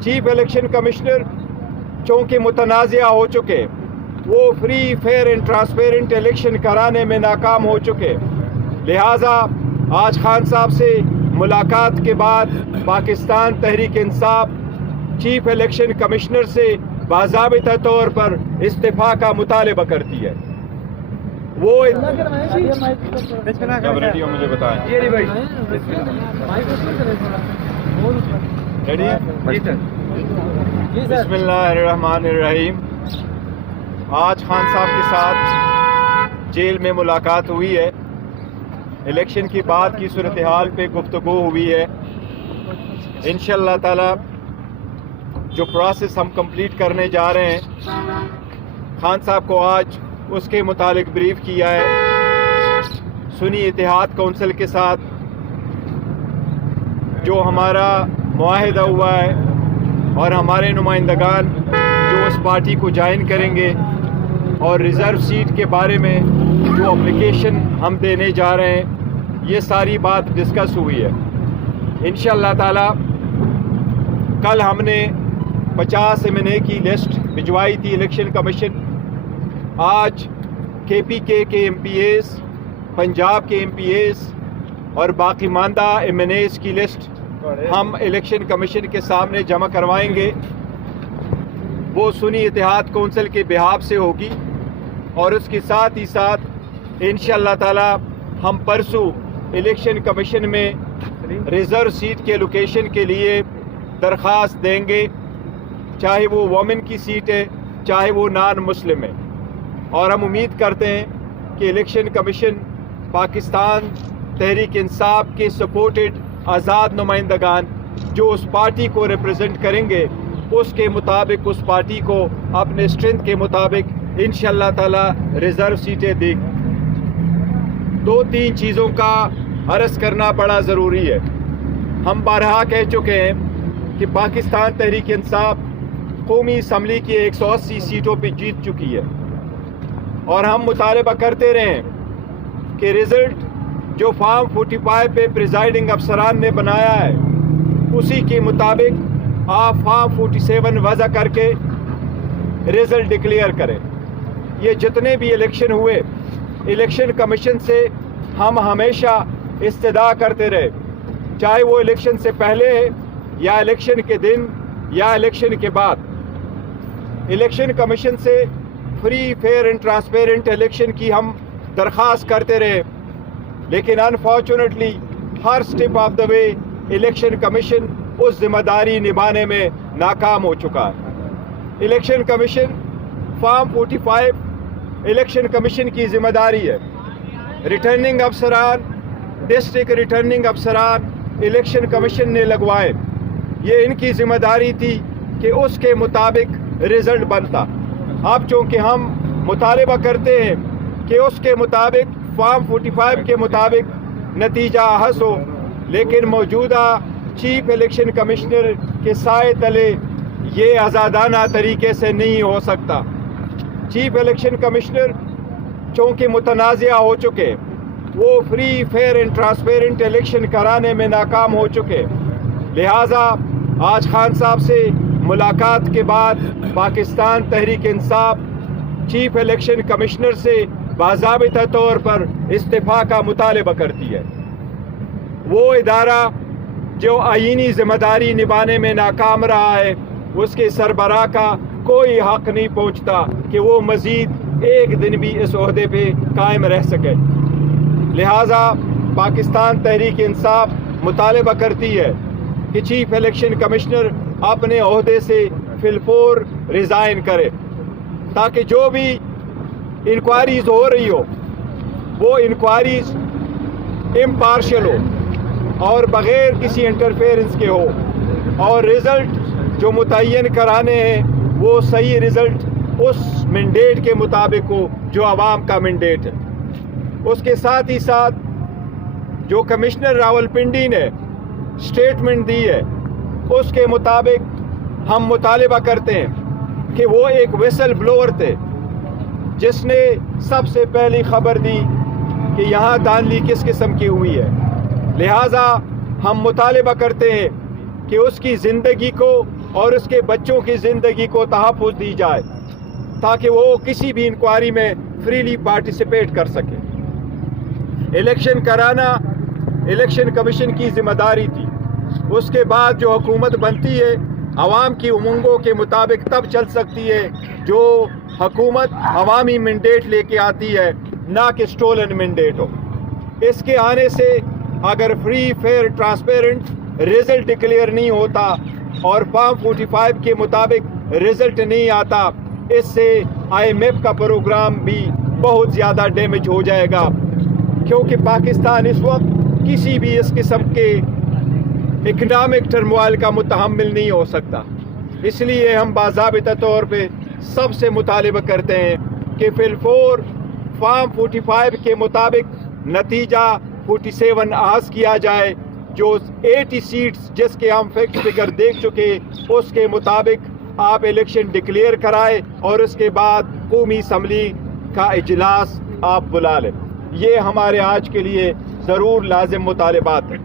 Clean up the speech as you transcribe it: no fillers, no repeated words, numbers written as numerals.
Chief election commissioner चूँकि मुतनाज़ा हो चुके, वो free fair and transparent election कराने में नाकाम हो चुके, लिहाजा आज खान साहब से मुलाकात के बाद Pakistan Tehreek Insaf chief election commissioner से बाज़ाबिता तौर पर इस्तीफ़ा का मुतालबा करती है। वो जब रेडी हो मुझे बताएं। रेडी है? बिस्मिल्लाहिर्रहमानिर्रहीम। आज खान साहब के साथ जेल में मुलाकात हुई है, इलेक्शन की बाद की सूरत हाल पे गुफ्तगू हुई है। इंशाअल्लाह ताला जो प्रोसेस हम कंप्लीट करने जा रहे हैं, खान साहब को आज उसके मुतालिक ब्रीफ किया है। सुन्नी इत्तेहाद कौंसिल के साथ जो हमारा मुआहिदा हुआ है और हमारे नुमाइंदगान जो उस पार्टी को ज्वाइन करेंगे और रिज़र्व सीट के बारे में जो एप्लीकेशन हम देने जा रहे हैं, ये सारी बात डिस्कस हुई है। इंशाअल्लाह ताला कल हमने 50 एमएनए की लिस्ट भिजवाई थी इलेक्शन कमीशन। आज केपीके के एमपीएस, पंजाब के एमपीएस और बाकी मानदा एमएनएस की लिस्ट हम इलेक्शन कमीशन के सामने जमा करवाएंगे। वो सुन्नी इत्तेहाद कौंसिल के बिहाफ से होगी और उसके साथ ही साथ इंशाअल्लाह ताला हम परसों इलेक्शन कमीशन में रिज़र्व सीट के लोकेशन के लिए दरख्वास्त देंगे, चाहे वो वोमेन की सीट है चाहे वो नॉन मुस्लिम है। और हम उम्मीद करते हैं कि इलेक्शन कमीशन पाकिस्तान तहरीक इंसाफ के सपोर्टेड आज़ाद नुमाइंदगान जो उस पार्टी को रिप्रेजेंट करेंगे, उसके मुताबिक उस पार्टी को अपने स्ट्रेंथ के मुताबिक इंशाअल्लाह ताला रिज़र्व सीटें देगी। 2-3 चीज़ों का अर्ज़ करना बड़ा ज़रूरी है। हम बारहा कह चुके हैं कि पाकिस्तान तहरीक इंसाफ कौमी असम्बली की 180 सीटों पर जीत चुकी है और हम मुतालबा करते रहे कि रिज़ल्ट जो फॉर्म 45 पे प्रिजाइडिंग अफसरान ने बनाया है उसी के मुताबिक आप फॉर्म 47 वज़ा करके रिज़ल्ट डिक्लेयर करें। ये जितने भी इलेक्शन हुए, इलेक्शन कमीशन से हम हमेशा इस्तदा करते रहे, चाहे वो इलेक्शन से पहले है या इलेक्शन के दिन या इलेक्शन के बाद। इलेक्शन कमीशन से free fair and transparent election की हम दरख्वास्त करते रहे, लेकिन अनफॉर्चुनेटली हर step of the way election commission उस जिम्मेदारी निभाने में नाकाम हो चुका है। Election commission form 45 election commission की जिम्मेदारी है। रिटर्निंग अफसरान, डिस्ट्रिक्ट रिटर्निंग अफसरान इलेक्शन कमीशन ने लगवाए, ये इनकी जिम्मेदारी थी कि उसके मुताबिक रिज़ल्ट बनता। अब चूँकि हम मुतालबा करते हैं कि उसके मुताबिक फॉर्म 45 के मुताबिक नतीजा हस हो, लेकिन मौजूदा चीफ इलेक्शन कमिश्नर के साए तले ये आज़ादाना तरीके से नहीं हो सकता। चीफ इलेक्शन कमिश्नर चूँकि मुतनाज़ा हो चुके, वो free fair and transparent election कराने में नाकाम हो चुके, लिहाजा आज खान साहब से मुलाकात के बाद Pakistan Tehreek Insaf chief election commissioner से बाज़ाबिता तौर पर इस्तीफ़ा का मुतालबा करती है। वो इदारा जो आईनी ज़िम्मेदारी निभाने में नाकाम रहा है, उसके सरबराह का कोई हक़ नहीं पहुँचता कि वो मज़ीद एक दिन भी इस ओहदे पे कायम रह सके। लिहाजा पाकिस्तान तहरीक इंसाफ मुतालबा करती है कि चीफ इलेक्शन कमिश्नर अपने ओहदे से फिलफोर रिज़ाइन करे, ताकि जो भी इंक्वायरीज हो रही हो वो इंक्वायरीज इम्पार्शियल हो और बग़ैर किसी इंटरफेरेंस के हो, और रिज़ल्ट जो मुतय्यन कराने हैं वो सही रिज़ल्ट उस मैंडेट के मुताबिक हो जो आवाम का मैंडेट है। उसके साथ ही साथ जो कमिश्नर रावलपिंडी ने स्टेटमेंट दी है, उसके मुताबिक हम मुतालबा करते हैं कि वो एक विसल ब्लोअर थे जिसने सबसे पहली खबर दी कि यहाँ धांधली किस किस्म की हुई है। लिहाजा हम मुतालबा करते हैं कि उसकी ज़िंदगी को اور اس کے بچوں کی زندگی کو تحفظ دی جائے تاکہ وہ کسی بھی انکوائری میں فریلی پارٹیسپیٹ کر سکے۔ الیکشن کرانا الیکشن کمیشن کی ذمہ داری تھی۔ اس کے بعد جو حکومت بنتی ہے عوام کی امنگوں کے مطابق تب چل سکتی ہے جو حکومت عوامی مینڈیٹ لے کے آتی ہے، نہ کہ سٹولن مینڈیٹ ہو۔ اس کے آنے سے اگر free fair transparent result declare نہیں ہوتا اور فارم 45 کے مطابق رزلٹ نہیں آتا، اس سے IMF کا پروگرام بھی بہت زیادہ ڈیمیج ہو جائے گا، کیونکہ پاکستان اس وقت کسی بھی اس قسم کے اکنامک ٹرموائل کا متحمل نہیں ہو سکتا۔ اس لیے ہم باضابطہ طور پہ سب سے مطالبہ کرتے ہیں کہ فی الفور فارم 45 کے مطابق نتیجہ 47 آغاز کیا جائے، جو 80 سیٹس جس کے ہم فیکٹ فگر دیکھ چکے، اس کے مطابق آپ الیکشن ڈکلیئر کرائے اور اس کے بعد قومی اسمبلی کا اجلاس آپ بلا لیں۔ یہ ہمارے آج کے لیے ضرور لازم مطالبات ہیں۔